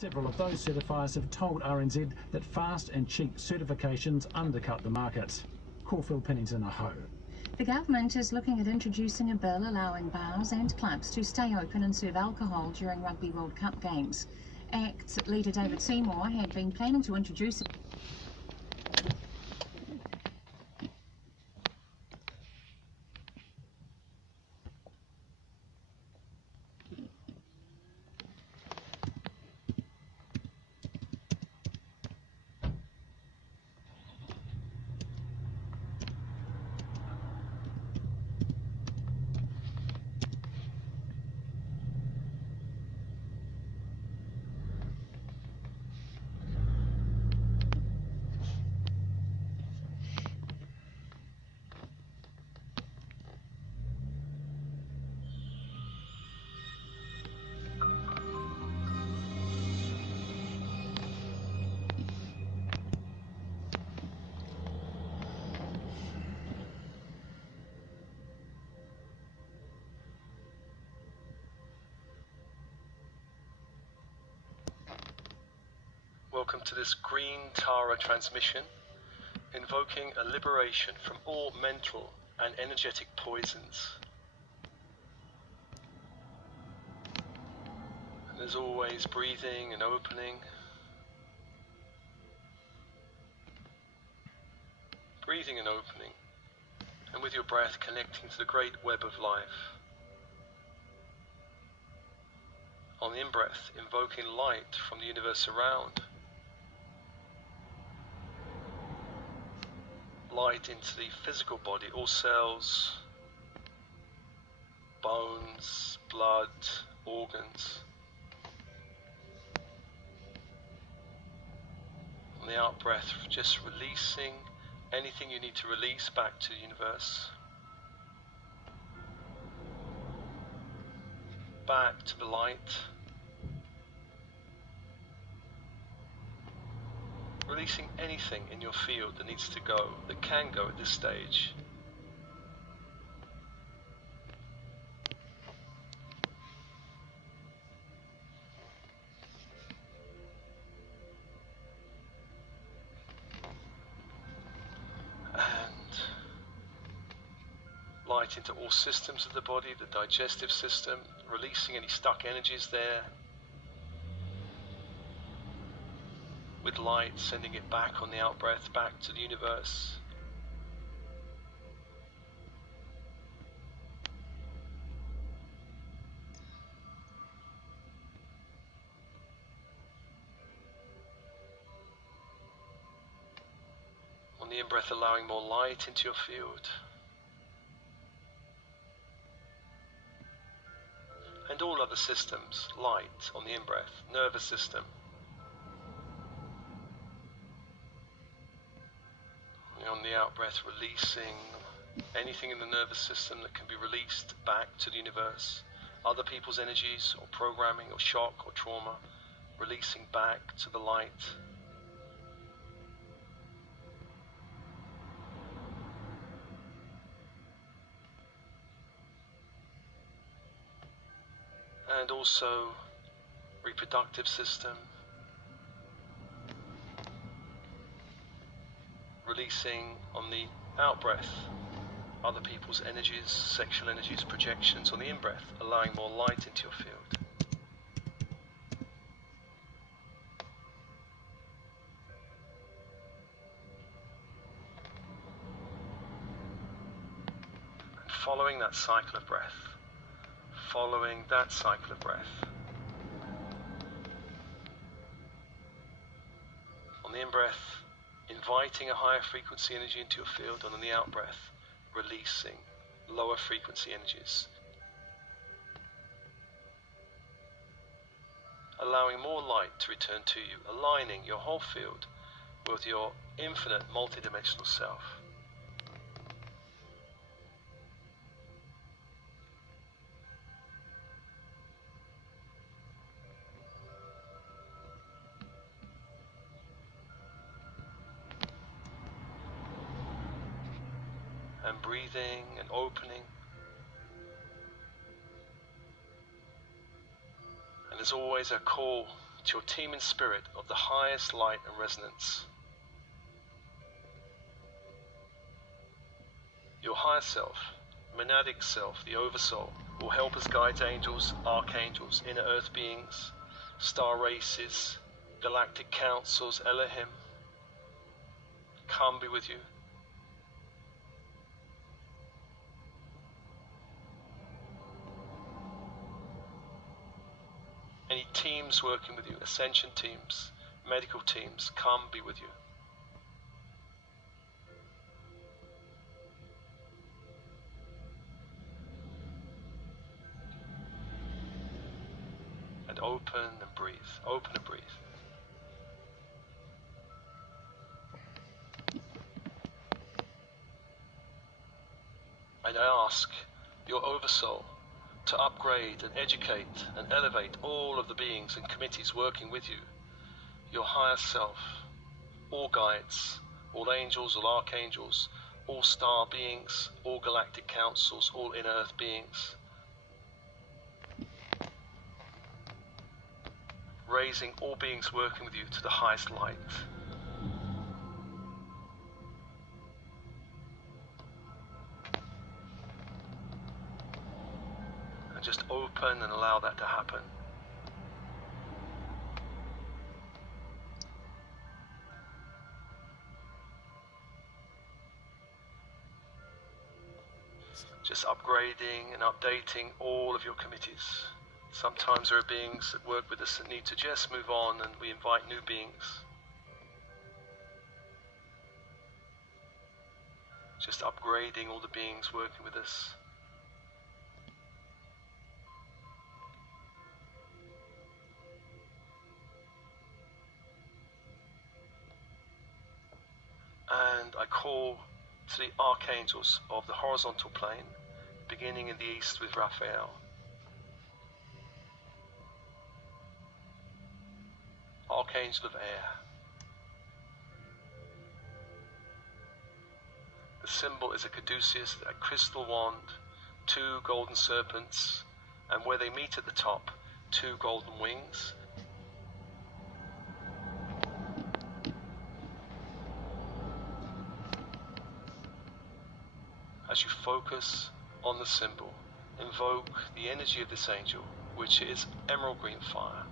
Several of those certifiers have told RNZ that fast and cheap certifications undercut the market. Caulfield Pennies in a hoe. The government is looking at introducing a bill allowing bars and clubs to stay open and serve alcohol during Rugby World Cup games. ACT leader David Seymour had been planning to introduce Welcome to this Green Tara transmission, invoking a liberation from all mental and energetic poisons. And as always, breathing and opening. Breathing and opening. And with your breath connecting to the great web of life. On the in-breath, invoking light from the universe around. Light into the physical body, all cells, bones, blood, organs. On the out breath, just releasing anything you need to release back to the universe. Back to the light. Releasing anything in your field that needs to go, that can go at this stage. And light into all systems of the body, the digestive system, releasing any stuck energies there. With light, sending it back on the out-breath, back to the universe. On the in-breath, allowing more light into your field. And all other systems, light on the in-breath, nervous system. On the out-breath, releasing anything in the nervous system that can be released back to the universe. Other people's energies, or programming, or shock, or trauma, releasing back to the light. And also reproductive system. Releasing on the out-breath other people's energies, sexual energies, projections on the in-breath, allowing more light into your field. And following that cycle of breath, following that cycle of breath. On the in-breath, inviting a higher frequency energy into your field, and on the out-breath, releasing lower frequency energies. Allowing more light to return to you, aligning your whole field with your infinite multidimensional self. And breathing and opening. And there's always a call to your team in spirit of the highest light and resonance. Your higher self, monadic self, the oversoul, will help us guide angels, archangels, inner earth beings, star races, galactic councils, Elohim. Come be with you. Any teams working with you, ascension teams, medical teams, come be with you. And open and breathe, open and breathe. And I ask your oversoul to upgrade and educate and elevate all of the beings and committees working with you, your higher self, all guides, all angels, all archangels, all star beings, all galactic councils, all inner earth beings, raising all beings working with you to the highest light. And just open and allow that to happen. Just upgrading and updating all of your committees. Sometimes there are beings that work with us that need to just move on, and we invite new beings. Just upgrading all the beings working with us. And I call to the archangels of the horizontal plane, beginning in the east with Raphael. Archangel of air. The symbol is a caduceus, a crystal wand, 2 golden serpents, and where they meet at the top, 2 golden wings. As you focus on the symbol, invoke the energy of this angel, which is emerald green fire.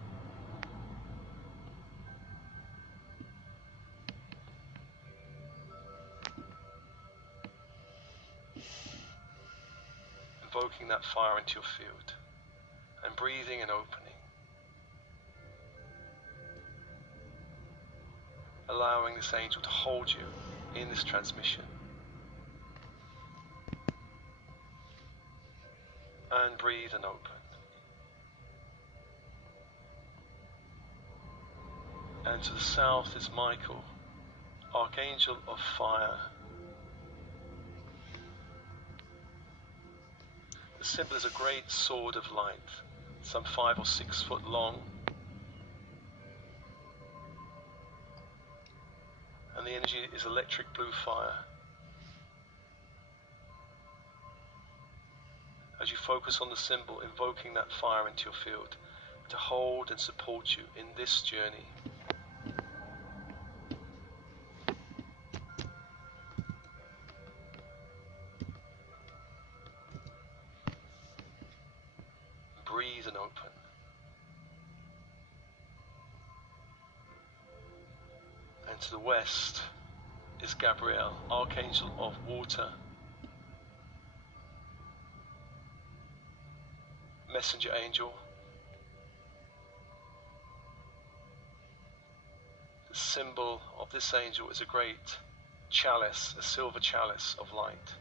Invoking that fire into your field and breathing and opening. Allowing this angel to hold you in this transmission. And breathe and open. And to the south is Michael, Archangel of Fire. The symbol is a great sword of light, some 5 or 6 foot long. And the energy is electric blue fire. As you focus on the symbol, invoking that fire into your field to hold and support you in this journey. Breathe and open. And to the west is Gabriel, Archangel of Water. Messenger angel. The symbol of this angel is a great chalice, a silver chalice of light.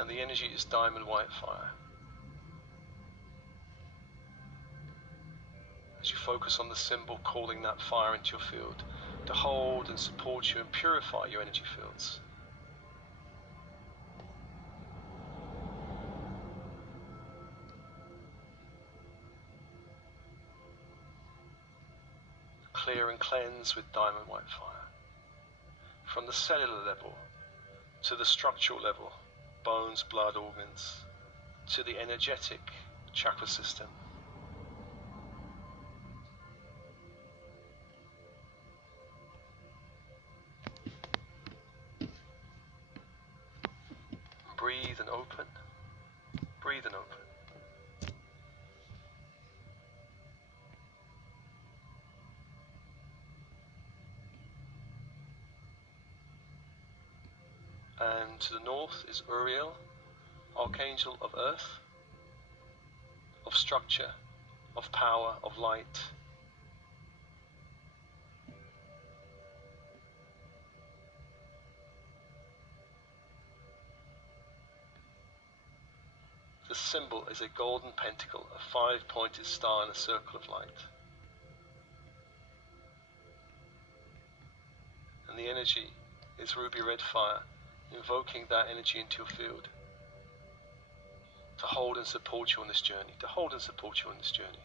And the energy is diamond white fire. As you focus on the symbol, calling that fire into your field to hold and support you and purify your energy fields. Clear and cleanse with diamond white fire. From the cellular level to the structural level, bones, blood, organs, to the energetic chakra system. Breathe and open. Breathe and open. And to the north is Uriel, Archangel of Earth, of structure, of power, of light. The symbol is a golden pentacle, a five-pointed star in a circle of light. And the energy is ruby red fire, invoking that energy into your field to hold and support you on this journey, to hold and support you on this journey.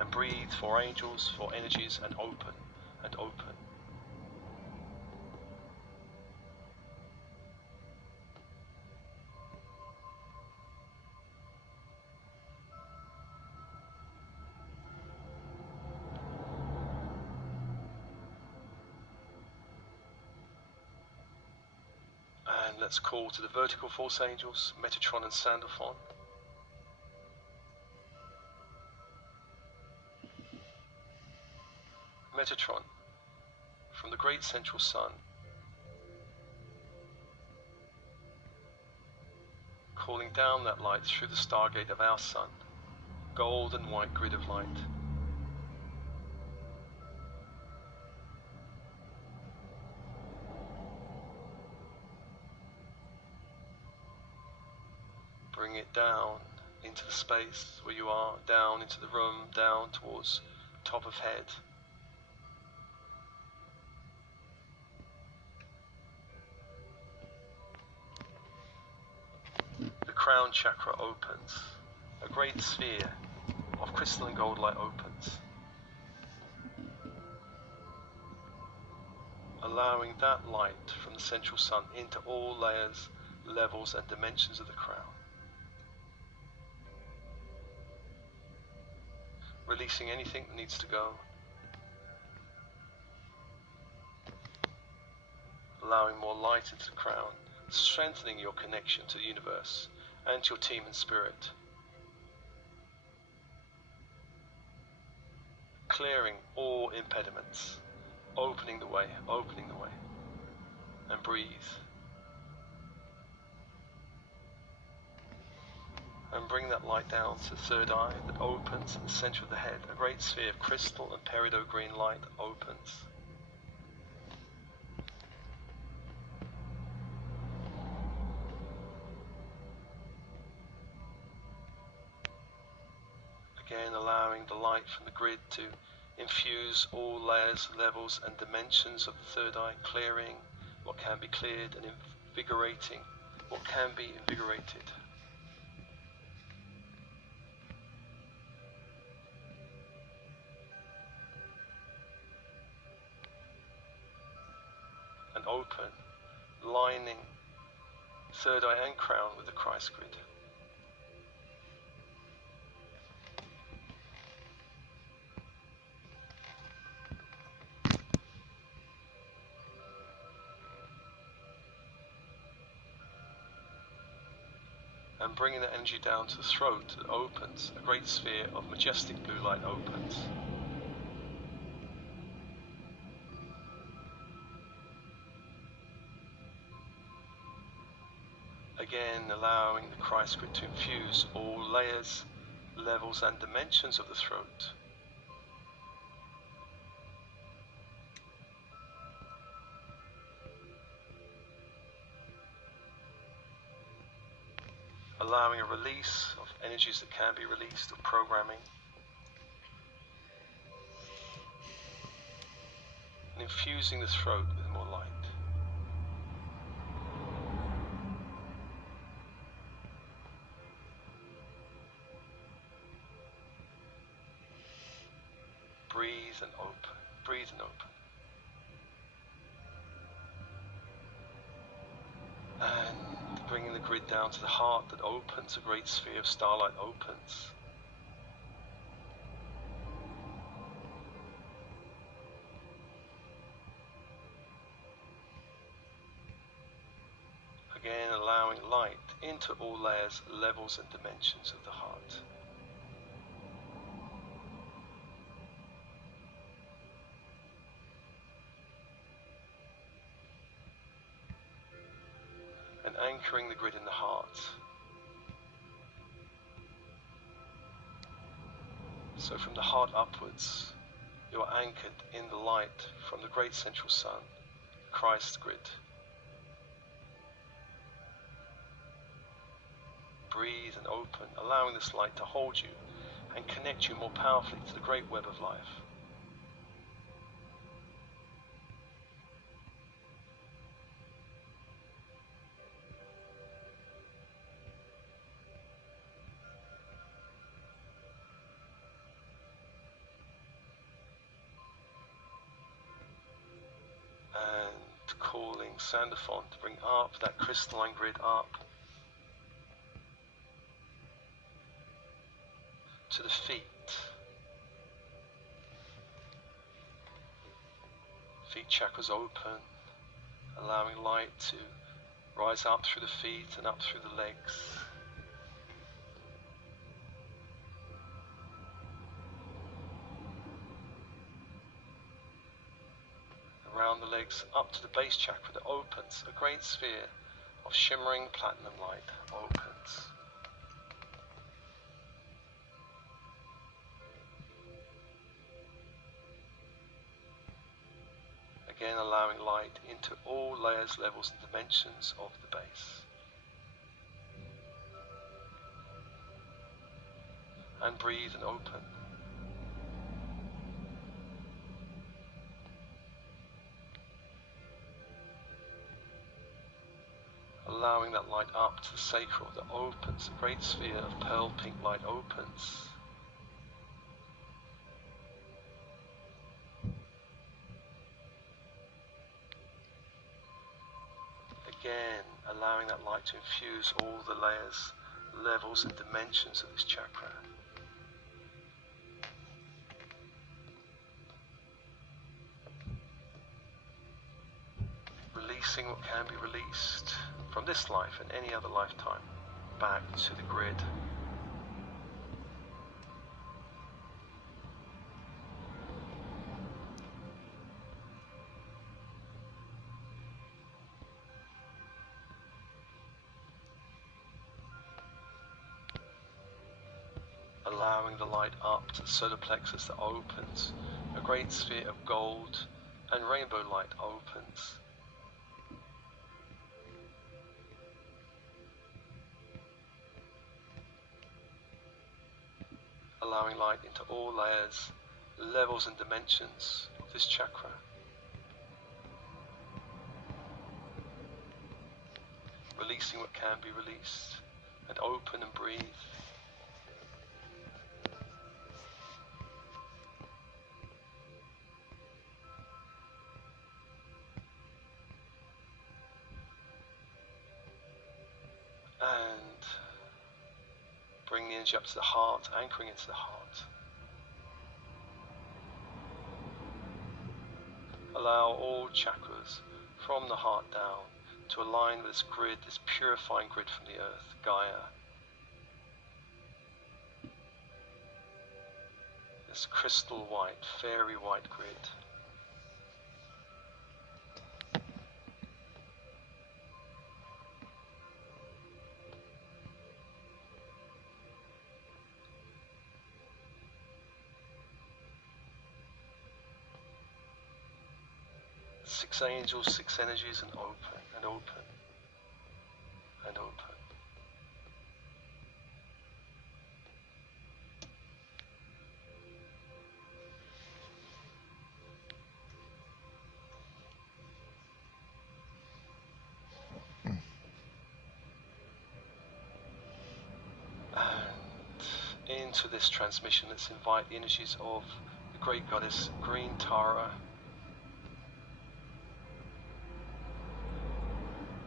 And breathe for angels, for energies, and open, and open. And let's call to the vertical force angels, Metatron and Sandalphon. Metatron, from the great central sun, calling down that light through the stargate of our sun, gold and white grid of light. Bring it down into the space where you are, down into the room, down towards top of head. The crown chakra opens. A great sphere of crystal and gold light opens, allowing that light from the central sun into all layers, levels and dimensions of the crown. Releasing anything that needs to go. Allowing more light into the crown, strengthening your connection to the universe and to your team and spirit. Clearing all impediments, opening the way, and breathe. And bring that light down to the third eye that opens in the center of the head. A great sphere of crystal and peridot green light opens. Again, allowing the light from the grid to infuse all layers, levels and dimensions of the third eye, clearing what can be cleared and invigorating what can be invigorated. And open, lining third eye and crown with the Christ grid. And bringing the energy down to the throat that opens, a great sphere of majestic blue light opens. Again, allowing the Christ grid to infuse all layers, levels and dimensions of the throat. Allowing a release of energies that can be released, of programming. And infusing the throat with more light. Breathe and open, breathe and open. bringing the grid down to the heart that opens, a great sphere of starlight opens. Again, allowing light into all layers, levels and dimensions of the heart. And anchoring the grid in the heart. So from the heart upwards, you are anchored in the light from the great central sun, Christ's grid. Breathe and open, allowing this light to hold you and connect you more powerfully to the great web of life. And calling Sandaphon to bring up that crystalline grid up to the feet. Feet chakras open, allowing light to rise up through the feet and up through the legs. Around the legs up to the base chakra that opens, a great sphere of shimmering platinum light opens. Again, allowing light into all layers, levels and dimensions of the base. And breathe and open. Allowing that light up to the sacral that opens, a great sphere of pearl pink light opens. Again, allowing that light to infuse all the layers, levels and dimensions of this chakra. Releasing what can be released from this life and any other lifetime back to the grid. Allowing the light up to the solar plexus that opens, a great sphere of gold and rainbow light opens. Allowing light into all layers, levels and dimensions of this chakra. Releasing what can be released, and open and breathe. And bring the energy up to the heart, anchoring into the heart. Allow all chakras from the heart down to align with this grid, this purifying grid from the earth, Gaia. This crystal white, fairy white grid. Six angels, six energies, and open, and open, and open. And into this transmission, let's invite the energies of the great goddess Green Tara.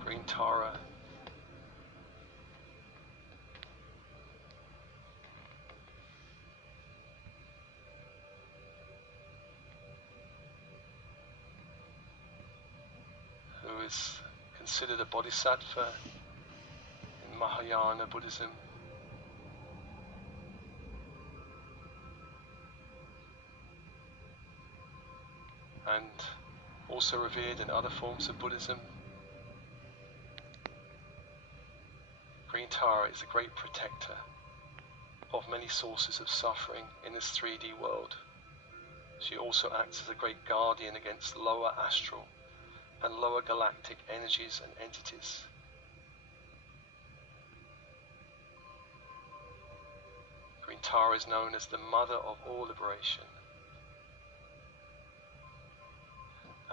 Green Tara is considered a bodhisattva in Mahayana Buddhism. And also revered in other forms of Buddhism. Green Tara is a great protector of many sources of suffering in this 3D world. She also acts as a great guardian against lower astral and lower galactic energies and entities. Green Tara is known as the mother of all liberation.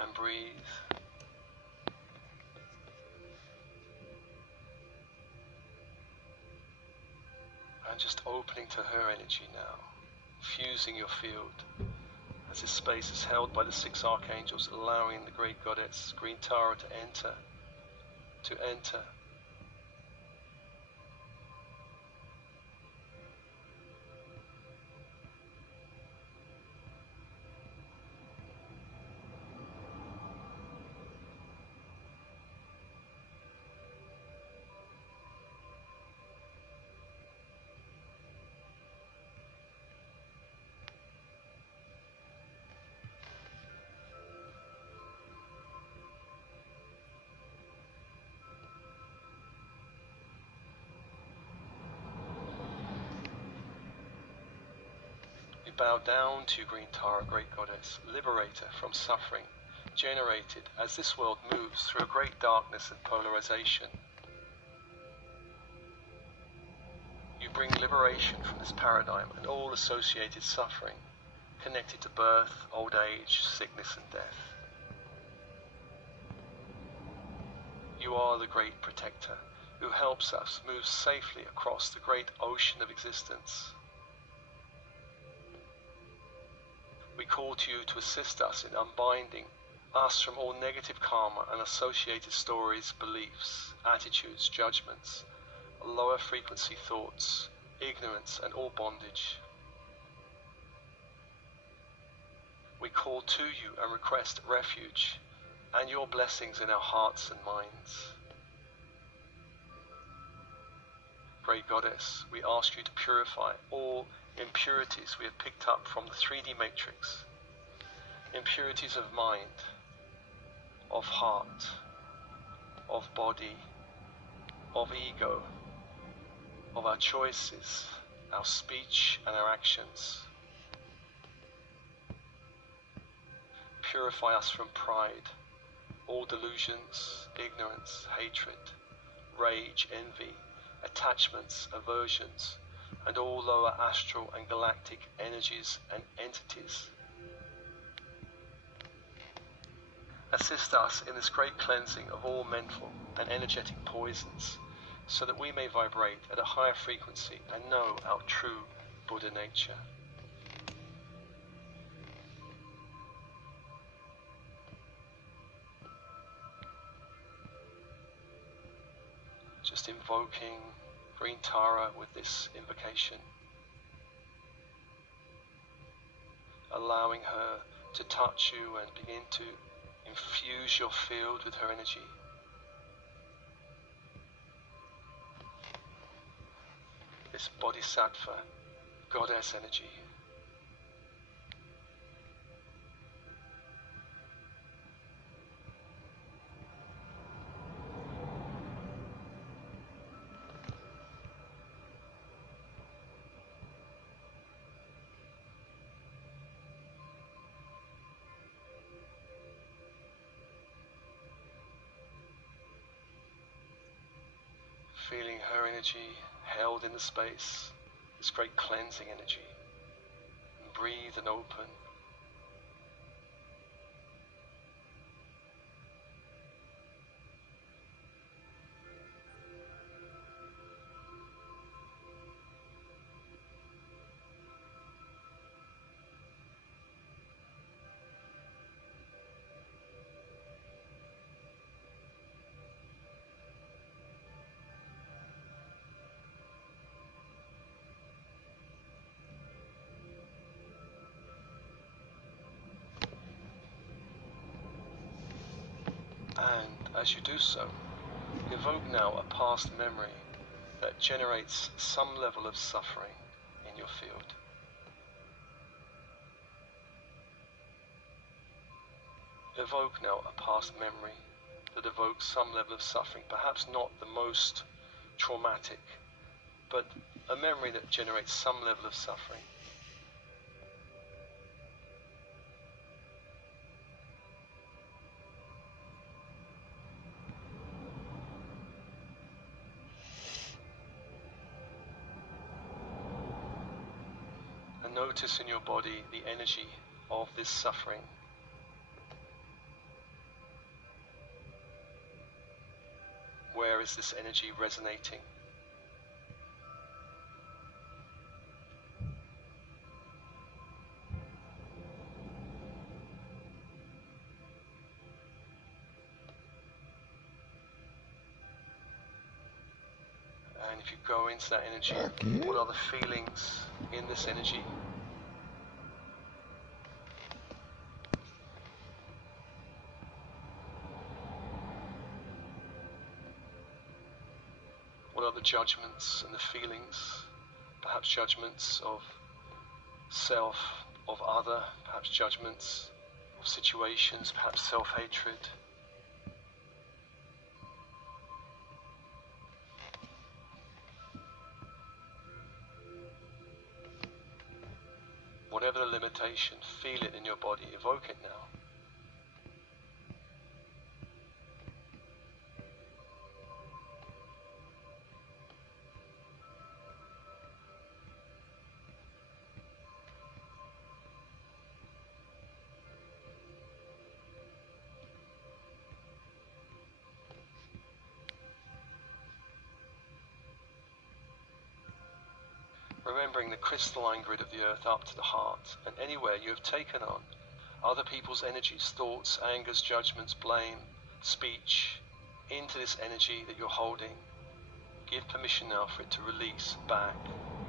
And breathe. And just opening to her energy now, fusing your field as this space is held by the 6 archangels, allowing the great goddess Green Tara to enter. We bow down to you, Green Tara, great goddess, liberator from suffering, generated as this world moves through a great darkness and polarization. You bring liberation from this paradigm and all associated suffering connected to birth, old age, sickness and death. You are the great protector who helps us move safely across the great ocean of existence. We call to you to assist us in unbinding us from all negative karma and associated stories, beliefs, attitudes, judgments, lower frequency thoughts, ignorance and all bondage. We call to you and request refuge and your blessings in our hearts and minds. Great Goddess, we ask you to purify all impurities we have picked up from the 3D matrix, impurities of mind, of heart, of body, of ego, of our choices, our speech and our actions. Purify us from pride, all delusions, ignorance, hatred, rage, envy, attachments, aversions, and all lower astral and galactic energies and entities. Assist us in this great cleansing of all mental and energetic poisons, so that we may vibrate at a higher frequency and know our true Buddha nature. Just invoking Green Tara with this invocation, allowing her to touch you and begin to infuse your field with her energy. This bodhisattva, goddess energy. Feeling her energy held in the space, this great cleansing energy. And breathe and open. And as you do so, evoke now a past memory that generates some level of suffering in your field. Evoke now a past memory that evokes some level of suffering, perhaps not the most traumatic, but a memory that generates some level of suffering. And notice in your body the energy of this suffering. Where is this energy resonating? And if you go into that energy, what are the feelings in this energy? What are the judgments and the feelings? Perhaps judgments of self, of other, perhaps judgments of situations, perhaps self-hatred. Whatever the limitation, feel it in your body, evoke it now. Remembering the crystalline grid of the earth up to the heart, and anywhere you have taken on other people's energies, thoughts, angers, judgments, blame, speech, into this energy that you're holding, give permission now for it to release back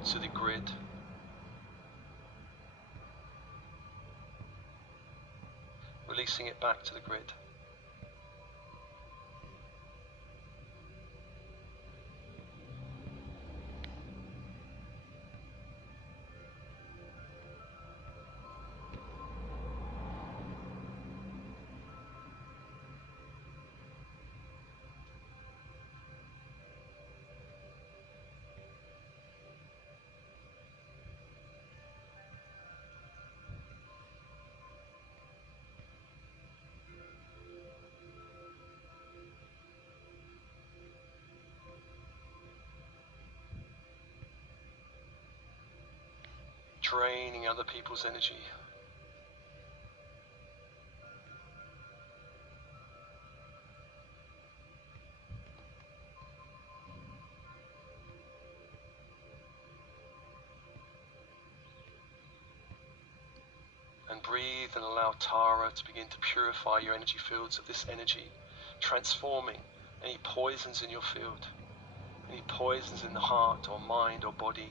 to the grid. Releasing it back to the grid. Draining other people's energy. And breathe and allow Tara to begin to purify your energy fields of this energy, transforming any poisons in your field, any poisons in the heart or mind or body.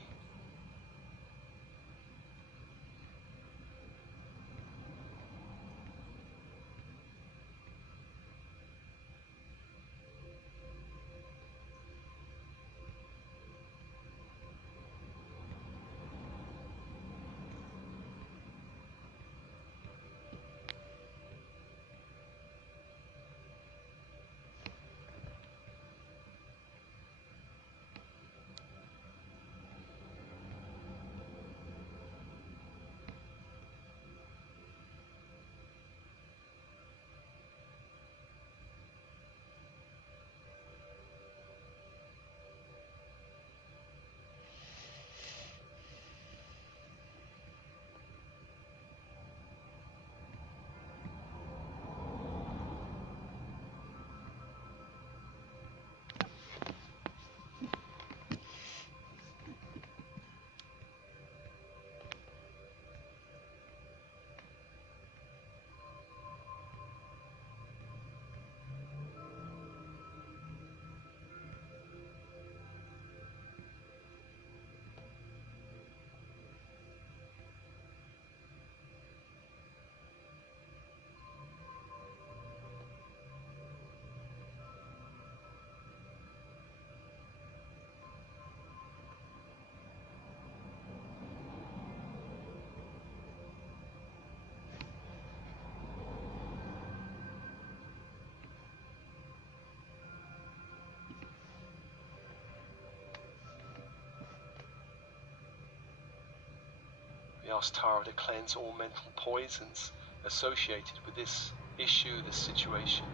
ask Tara to cleanse all mental poisons associated with this issue, this situation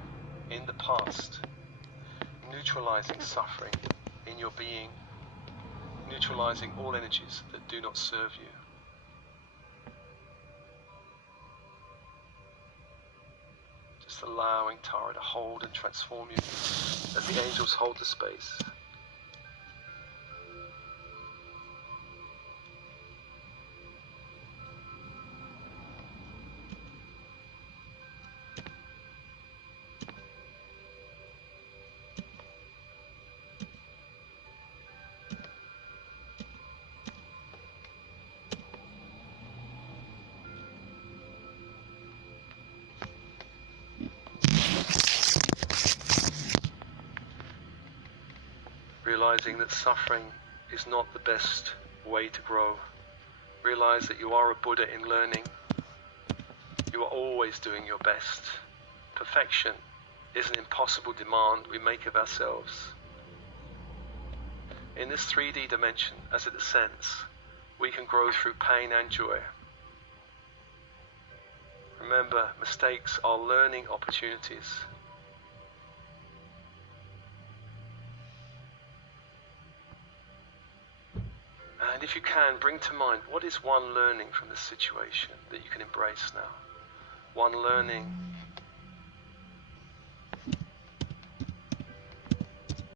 in the past, neutralizing suffering in your being, neutralizing all energies that do not serve you. Just allowing Tara to hold and transform you as the angels hold the space. Realizing that suffering is not the best way to grow. Realize that you are a Buddha in learning. You are always doing your best. Perfection is an impossible demand we make of ourselves. In this 3D dimension, as it ascends, we can grow through pain and joy. Remember, mistakes are learning opportunities. And if you can, bring to mind, what is one learning from this situation that you can embrace now? One learning